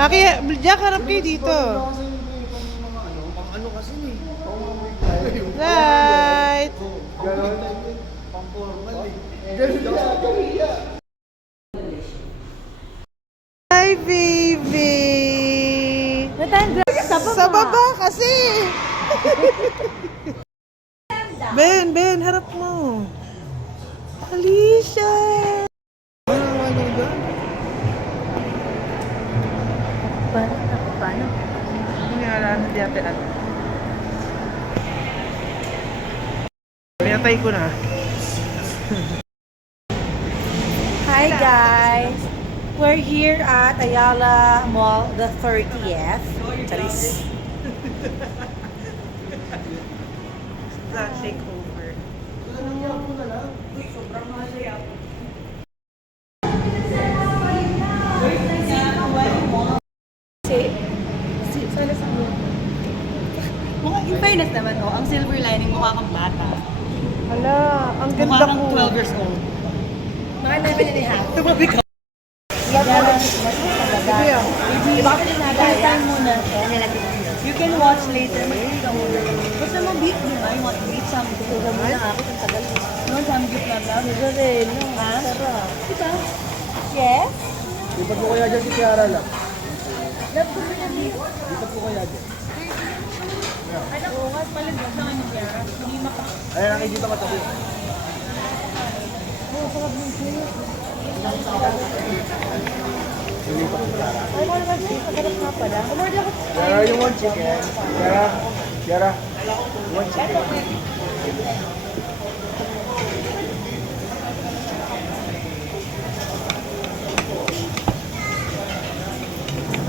Kaya, Jack, harap kayo dito. Pang ano kasi eh. Light. Pang formal eh. Hi, baby. Sa baba kasi. Ben, harap mo. Alicia. Paano? Ano di ate ano? Pinatay ko na. Hi guys! We're here at Ayala Mall, the 30th. Charis. That shake over. In fairness naman, ang silver lining mukha kang bata. Hala, ang Mukha ganda kang ko. 12 years old. Mga 11 and a half. Tumabi ka. Time muna. You can watch later. Mag-read ka muna. Basta mo beat, di ba? You want to beat something. Ito muna ako. Ang tagal. No, samgyup na lang. Ha? Sarap. Diba? Yes? Lipat mo kaya dyan si Kiara lang. Love ko mo yan. Lipat mo kaya dyan. Anak ko, palagyan sa kanya, Kiara. Hindi maka... Ayan, nakikita ka tabi. Kiara, you want chicken? Kiara, you want chicken?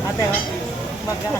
Ate, maga.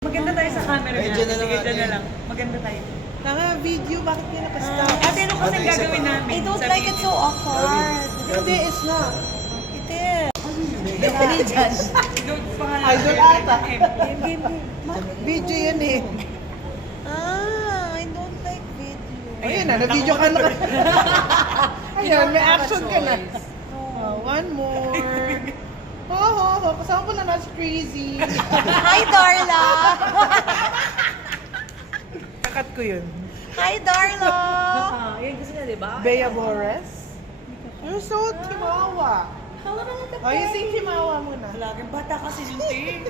Maganda tayo sa camera Ay, niya. dyan na lang, Sige, dyan ate. na lang. Maganda tayo. Tanga, video, bakit niya nakastop? Ate, ano kasi gagawin namin? I don't sa like it video? so awkward. Hindi, it's not. It is. Don't pangalan. I don't ata. Game. Video yan eh. I don't like video. Ayun na, na-video ka na. Ayun, may action ka na. One more. Kasama ko na nas crazy. Hi, Darla! Kakat ko yun. Hi, Darla! Yan gusto niya, di ba? Bea Bores. You're so chihuahua. Hello, mga Oh, you sing chihuahua muna. Laging bata kasi yung ting.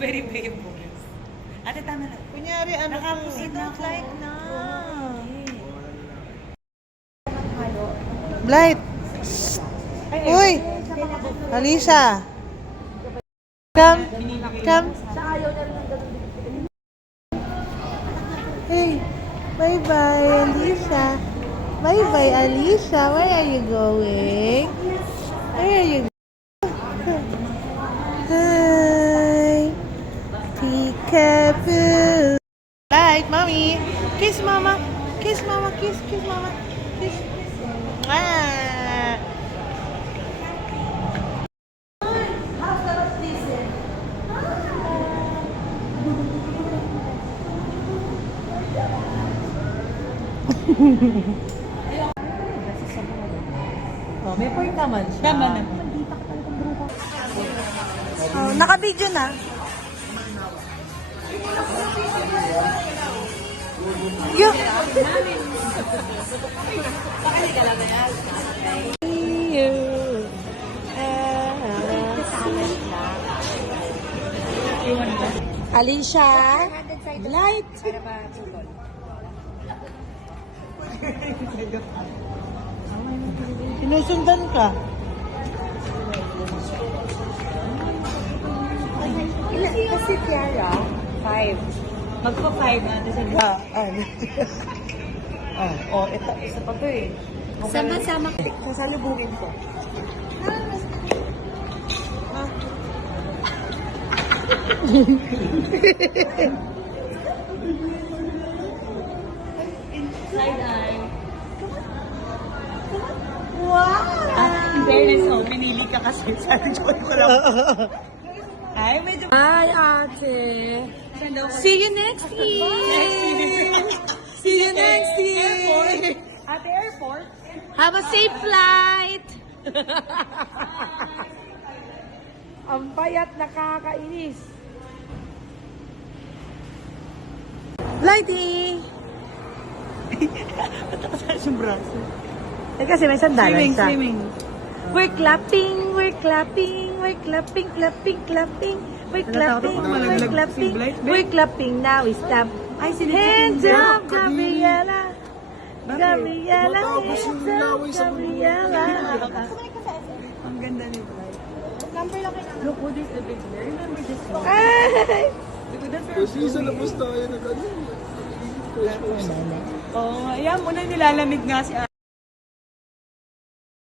Very baby boys. Ate, tama lang. Kunyari, ano I don't like na. Blight. Uy! Alicia. Come. Hey. Bye-bye, Alicia. Bye-bye, Alicia. Where are you going? Where are you going? Hi. Peekaboo. Blight, mommy. Kiss mama. Kiss mama. Kiss mama. Kiss. Ah. Oh, may point naman siya. Tama naman. Oh, naka-video na. Yo! Alicia, light. Sinusundan ka. Kasi Tiara, 5. Magpa-5 natin sa Ito, isa pa to eh. Sama-sama. Sasalubungin ko. Side eye. Wow! Fairness, pinili ka kasi. Sabi ko lang. Ay, medyo... Bye, ate. See you next year. See you next year. At the airport. Have a safe flight. Ang payat nakakainis. Lighty! Matakas yung braso. Eh kasi may sandalan siya. Swimming. We're clapping, we're clapping, we're clapping, clapping, clapping. We're clapping, we're clapping, we're clapping. Now we stop. Ay, Hands up, Gabriela. Gabriela, hands up, Gabriela. Ang ganda ni Bright. Look, what is the big bear? Remember this one? Ay! Look at that Kasi sa labas tayo na gano'n. Oo, ayan mo na nilalamig nga si